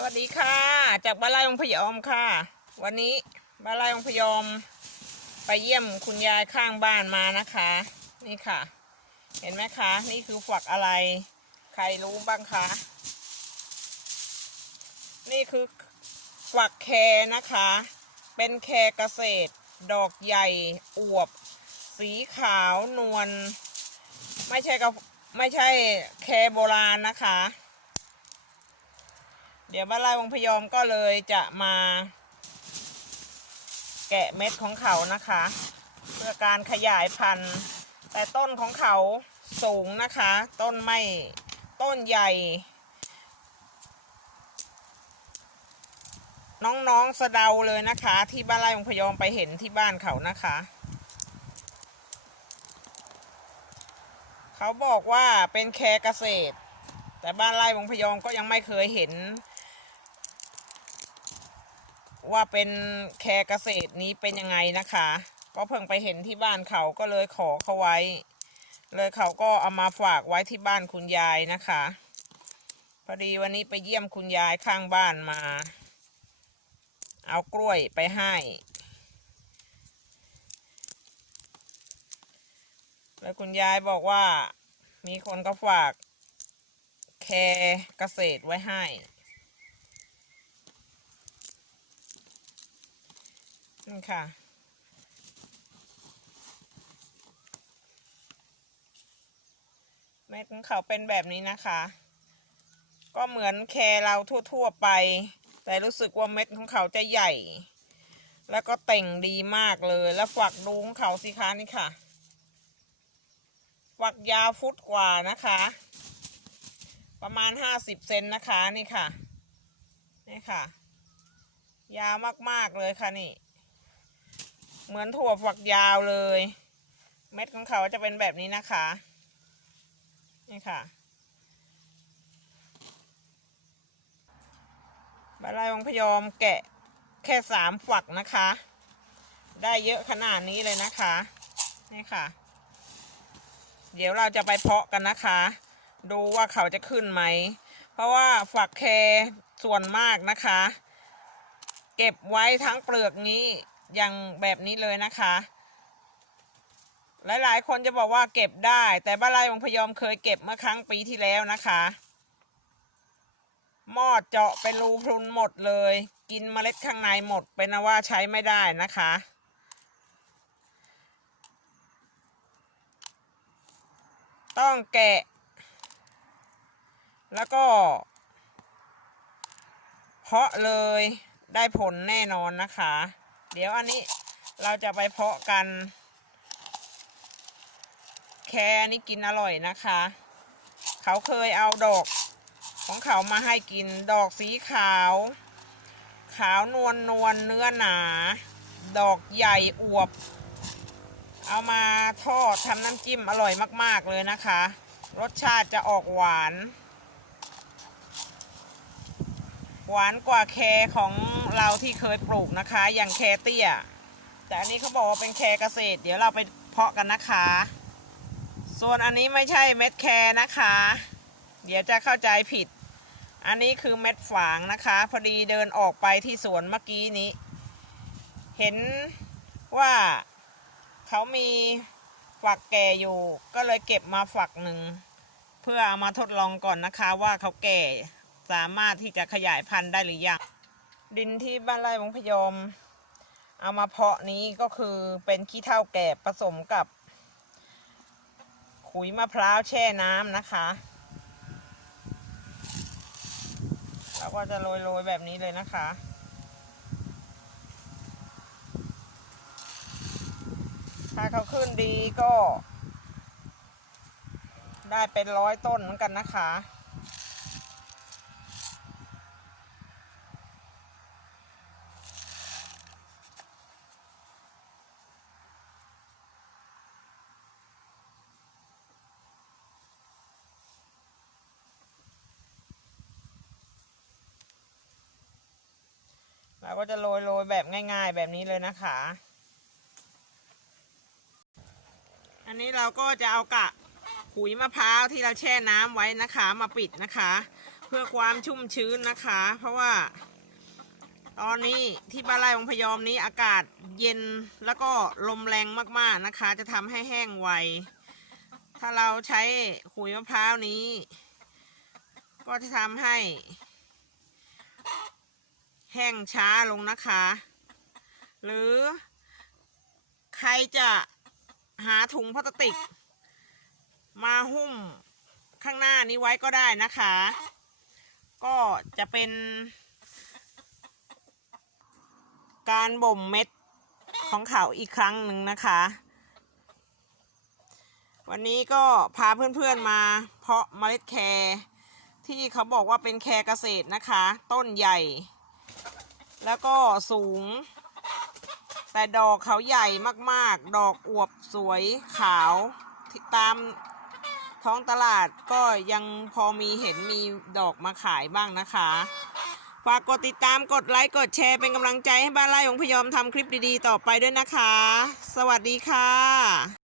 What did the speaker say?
สวัสดีค่ะ จากบ้านไร่องพยอมค่ะ วันนี้บ้านไร่องพยอม ไปเยี่ยมคุณยายข้างบ้านมานะคะ นี่ค่ะ เห็นไหมคะ นี่คือฝักอะไร ใครรู้บ้างคะ นี่คือฝักแครนะคะ เป็นแครเกษตร ดอกใหญ่อวบ สีขาวนวลไม่ใช่กาไม่ใช่แครโบราณนะคะ เดี๋ยวบ้านไร่วงพยอมก็เลยจะมา แกะเม็ดของเขานะคะ เพื่อการขยายพันธุ์ แต่ต้นของเขาสูงนะคะ ต้นไม่ต้นใหญ่ น้องๆสะเดาเลยนะคะ ที่บ้านไร่วงพยอมไปเห็นที่บ้านเขานะคะ เขาบอกว่าเป็นแครเกษตรแต่บ้านไร่วงพยอมก็ยังไม่เคยเห็น ว่าเป็นแครเกษตรนี้เป็นยังไงนะคะ ก็เพิ่งไปเห็นที่บ้านเขาก็เลยขอเขาไว้ เลยเขาก็เอามาฝากไว้ที่บ้านคุณยายนะคะ พอดีวันนี้ไปเยี่ยมคุณยายข้างบ้านมา เอากล้วยไปให้ แล้วคุณยายบอกว่ามีคนก็ฝากแคร์เกษตรไว้ให้ นี่ค่ะ เม็ดของเขาเป็นแบบนี้นะคะ ก็เหมือนแครเราทั่ว ๆ ไป แต่รู้สึกว่าเม็ดของเขาจะใหญ่ แล้วก็เต่งดีมากเลย แล้วฝักดูของเขาสิคะนี่ค่ะฝักยาวฟุตกว่านะคะ ประมาณห้าสิบเซนนะคะนี่ค่ะ นี่ค่ะ ยาวมาก ๆ เลยค่ะนี่ เหมือนถั่วฝักยาวเลย เม็ดของเขาจะเป็นแบบนี้นะคะ นี่ค่ะบาลายวังพยอมแกะแค่สามฝักนะคะ ได้เยอะขนาดนี้เลยนะคะ นี่ค่ะ เดี๋ยวเราจะไปเพาะกันนะคะ ดูว่าเขาจะขึ้นไหม เพราะว่าฝักแคส่วนมากนะคะ เก็บไว้ทั้งเปลือกนี้ อย่างแบบนี้เลยนะคะ หลายๆ คนจะบอกว่าเก็บได้ แต่บ้านไร่วงพยอมเคยเก็บเมื่อครั้งปีที่แล้วนะคะหมอดเจาะเป็นรูพรุนหมดเลย กินเมล็ดข้างในหมดเป็นว่าใช้ไม่ได้นะคะ ต้องแกะ แล้วก็ เพาะเลยได้ผลแน่นอนนะคะ ดี๋ยวอันนี้เราจะไปเพาะกัน แค่นี้กินอร่อยนะคะ เขาเคยเอาดอกของเขามาให้กินดอกสีขาว ขาวนวลนวลเนื้อหนา ดอกใหญ่อวบ เอามาทอดทำน้ำจิ้มอร่อยมาก ๆ เลยนะคะ รสชาติจะออกหวาน หวานกว่าแครของเราที่เคยปลูกนะคะ อย่างแครเตี้ย แต่อันนี้เขาบอกว่าเป็นแครเกษตร เดี๋ยวเราไปเพาะกันนะคะ ส่วนอันนี้ไม่ใช่เม็ดแครนะคะ เดี๋ยวจะเข้าใจผิด อันนี้คือเม็ดฝางนะคะ พอดีเดินออกไปที่สวนเมื่อกี้นี้ เห็นว่าเขามีฝักแก่อยู่ ก็เลยเก็บมาฝักหนึ่ง เพื่อเอามาทดลองก่อนนะคะว่าเขาแก่ สามารถที่จะขยายพันธุ์ได้หรือยัง ดินที่บ้านไร่วงพยอม เอามาเพาะนี้ก็คือเป็นขี้เถ้าแก่ผสมกับ ขุยมะพร้าวแช่น้ำนะคะเราก็จะโรยๆแบบนี้เลยนะคะถ้าเขาขึ้นดีก็ ได้เป็นร้อยต้นเหมือนกันนะคะ เราก็จะโรยโรยแบบง่าย ๆ แบบนี้เลยนะคะ อันนี้เราก็จะเอากะขุยมะพร้าวที่เราแช่น้ำไว้นะคะ มาปิดนะคะ เพื่อความชุ่มชื้นนะคะ เพราะว่า ตอนนี้ที่บ้านไร่องพยอมนี้อากาศเย็นแล้วก็ลมแรงมากๆนะคะ จะทำให้แห้งไวถ้าเราใช้ขุยมะพร้าวนี้ ก็จะทำให้ แห้งช้าลงนะคะ หรือใครจะหาถุงพลาสติก มาหุ้มข้างหน้านี้ไว้ก็ได้นะคะ ก็จะเป็น การบ่มเม็ดของเขาอีกครั้งหนึ่งนะคะ วันนี้ก็พาเพื่อนๆมาเพาะเมล็ดแครที่เขาบอกว่าเป็นแครเกษตรนะคะ ต้นใหญ่ แล้วก็สูง แต่ดอกเขาใหญ่มากๆ ดอกอวบสวยขาวตามท้องตลาดก็ยังพอมีเห็นมีดอกมาขายบ้างนะคะ ฝากกดติดตามกดไลค์กดแชร์เป็นกำลังใจให้บ้านไร่ของพยอมทำคลิปดีๆ ต่อไปด้วยนะคะ สวัสดีค่ะ